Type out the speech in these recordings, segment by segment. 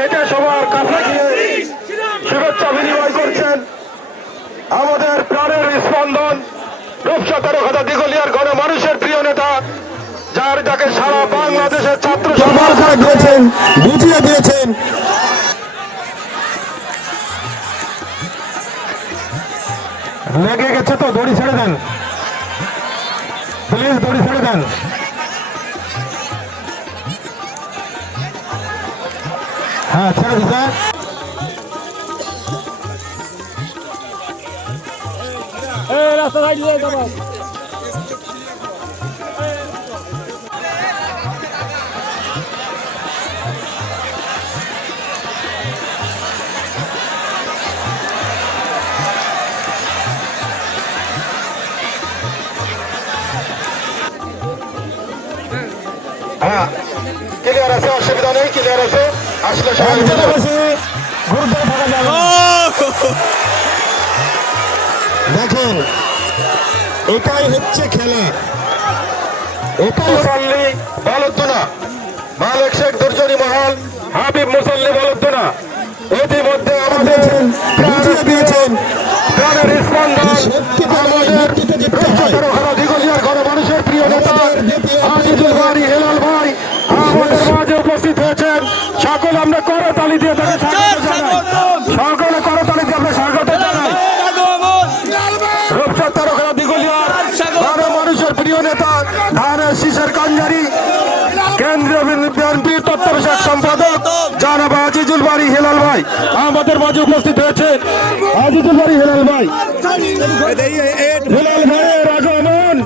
হেঁটে সবার কাছে গিয়ে শুভেচ্ছা বিনিময় করছেন আমাদের প্রাণের স্পন্দন রূপসা তেরোখাদা দিঘলিয়ার ঘন মানুষের প্রিয় নেতা, যাকে সারা বাংলাদেশের ছাত্র সমাজ দিয়েছেন, বুঝিয়ে দিয়েছেন। লেগে গেছে তো, দড়ি ছেড়ে দেন প্লিজ, দড়ি ছেড়ে দেন। হ্যাঁ, ছেড়ে দিতে। রাস্তা সাইড দিয়ে যাবো। হ্যাঁ, ক্লিয়ার আছে, অসুবিধা নেই, ক্লিয়ার আছে। আসলে সবাই গুরুত্ব থাকা যাবে। দেখেন, এটাই হচ্ছে খেলা, এটাই মুসল্লি বলদ্দোনা, মালিক শেখ দুর্জনী মহল, হাবিব মুসল্লি বলদ্দোনা ইতিমধ্যে আমাদের দিয়েছেন প্রাণের স্পন্দন, আমাদের দিঘলিয়ার ঘন মানুষের প্রিয় নেতা আজিজুল বারী হেলাল ভাই আমাদের মাঝে উপস্থিত হয়েছেন। সকল আমরা করতালি দিয়ে তাকে স্বাগত জানাই, সকলে করতালি দিয়ে আমরা স্বাগত জানাই। রূপসা তেরোখাদা দিঘলিয়ার ঘন মানুষের প্রিয় নেতা, ধানের শীষের কাঞ্জারি, কেন্দ্রীয় বিএনপির তথ্য বিষয়ক সম্পাদক জনাব আজিজুল বারী হেলাল ভাই আমাদের মাঝে উপস্থিত হয়েছেন। আজিজুল বারী হেলাল ভাই, হেলাল ভাইয়ের আগমন,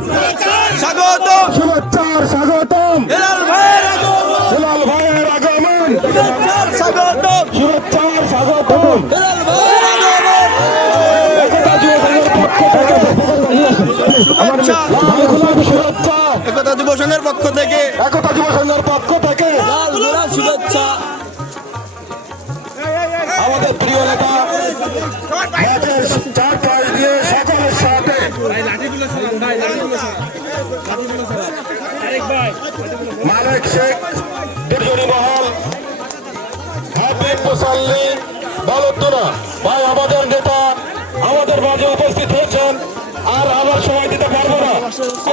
শুভেচ্ছার স্বাগতম। হেলাল ভাইয়ের আগমন, শুভেচ্ছার স্বাগতম। একতা যুব সংঘের পক্ষ থেকে একতা যুব সংঘের পক্ষ থেকে শুভেচ্ছা। আমাদের প্রিয় নেতা চার পাশ দিয়ে সকলের সাথে মালিক শেখ দুর্জনী মহল, হাবিব মুসল্লি বলদ্দোনা ভাই আমাদের নেতা আমাদের মাঝে উপস্থিত হয়েছেন। আর আবার সময় দিতে পারবো না,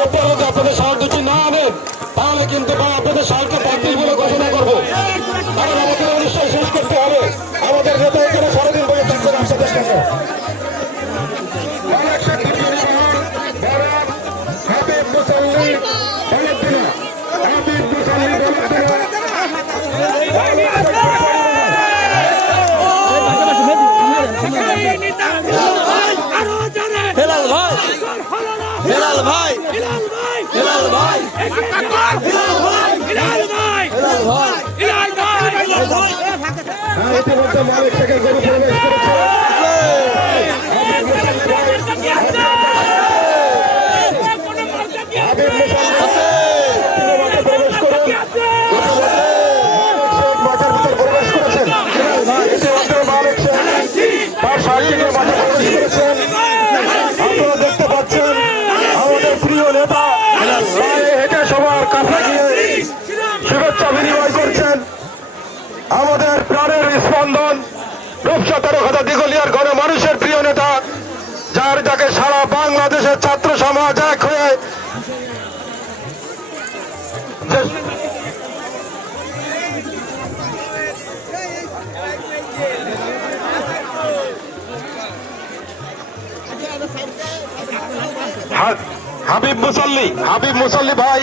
আপনারা যদি আপনাদের সার দুটি না আনেন তাহলে কিন্তু ভাই আপনাদের সারকে বাতিল বলে ঘোষণা করবো। কারণ আমাদের অনুষ্ঠান শেষ করতে হবে, আমাদের নেতা এখানে সারাদিন বলে থাকবেন আপনাদের সাথে। মালিক শেখ দুর্জনী মহল, হাবিব মুসল্লি বলদ্দোনা, হাবিব মুসল্লি বলদ্দোনা। হেলাল ভাই, হেলাল ভাই, হেলাল ভাই, ইতিমধ্যে মালিক শেখের গরু প্রবেশ করেছে। হাবিব মুসল্লি প্রবেশ করুন, মাঠের ভিতর প্রবেশ করেছেন। ইতিমধ্যে মালিক শেখ তার সার্টিকের মাঠে প্রবেশ করেছেন। আপনারা দেখতে পাচ্ছেন আমাদের প্রিয় নেতা হেঁটে সবার কাছে গিয়ে শুভেচ্ছা বিনিময় করছেন আমাদের প্রাণের স্পন্দন রূপসা তেরোখাদা দিঘলিয়ার ঘন মানুষের প্রিয় নেতা, যাকে সারা বাংলাদেশের ছাত্র সমাজ এক হয়ে হাবিব মুসল্লি ভাই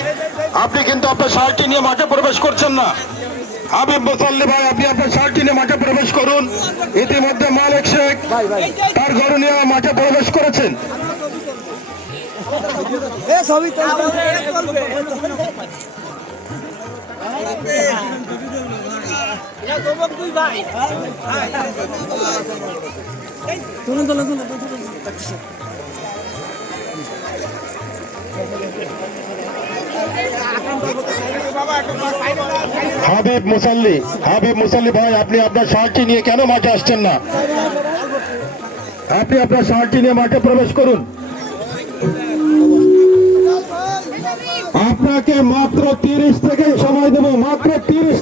আপনি কিন্তু আপনার শার্টটি নিয়ে মাঠে প্রবেশ করছেন না। হাবিব মুসল্লি ভাই আপনি আপনার শার্টটি নিয়ে মাঠে প্রবেশ করুন। ইতিমধ্যে মালিক শেখ তার গরু নিয়ে মাঠে প্রবেশ করেছেন। হাবিব মুসল্লি ভাই আপনি আপনার শার্টটি নিয়ে কেন মাঠে আসছেন না? আপনি আপনার শার্টটি নিয়ে মাঠে প্রবেশ করুন। আপনাকে মাত্র 30 সেকেন্ড সময় দেব, মাত্র 30